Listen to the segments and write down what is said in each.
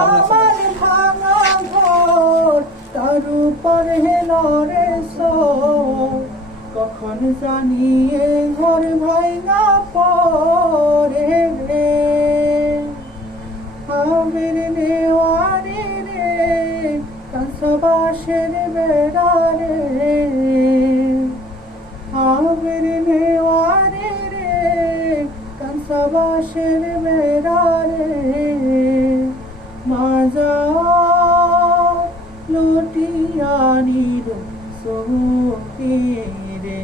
আমার ভাঙা ঘর তার উপরে লড়ে কখন জানিয়ে ঘর ভাঙা পরে রে আবির নেওয়ারে রে কাঁসাবাসের বেড়া রে আবির নেওয়ারে রে কাঁসাবাসের বেড়া রে মাজা লুটিয়ানির সখীরে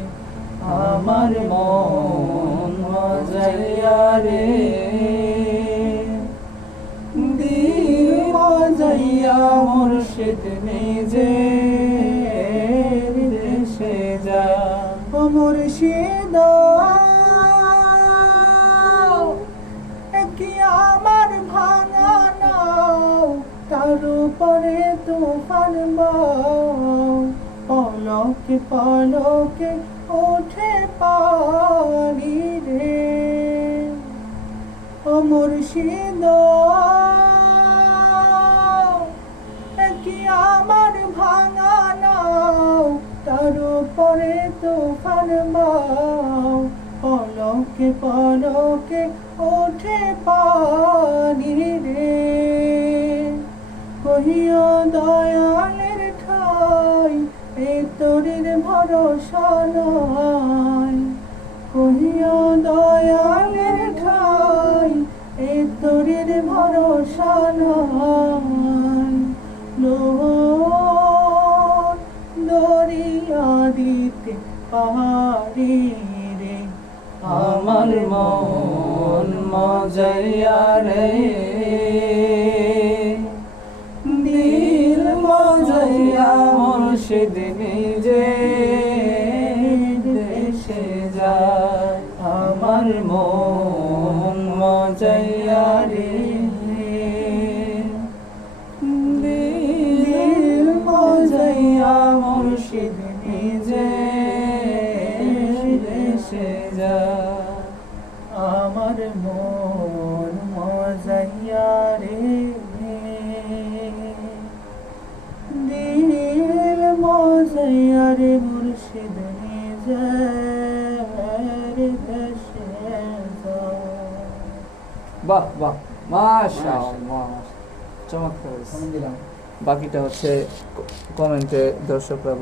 আমার মন মজাইয়া রে দিল মজাইয়া মুর্শিদ নিজে দেশে যা ও মুর্শিদ কি আমার ভাঙা নাও তার উপরে তুফান পলকে পলকে ওঠে পানি রে ও মুর্শিদ কি আমার ভাঙা নাও তার উপরে তুফান পলকে পলকে ওঠে পানি রে কহিও দয়ালের ঠাই এই তোরের ভরসা নয় কহিও দয়ালের ঠাই এই তোরের ভরসা নয় দরিয়া দিতে পারি রে আমার মন মজাইয়া রে দিল মজাইয়া মুর্শিদ নিজে দেশে যায় আমার মন মজাইয়া রে দিল মজাইয়া মুর্শিদ নিজে দেশে যায় আমার মন মজাইয়া রে দিল মজাইয়া রে মুর্শিদ নিজের দেশে যায়। বাহ বাহ মাশাআল্লাহ চমৎকার। বাকিটা হচ্ছে কমেন্টে দর্শকরা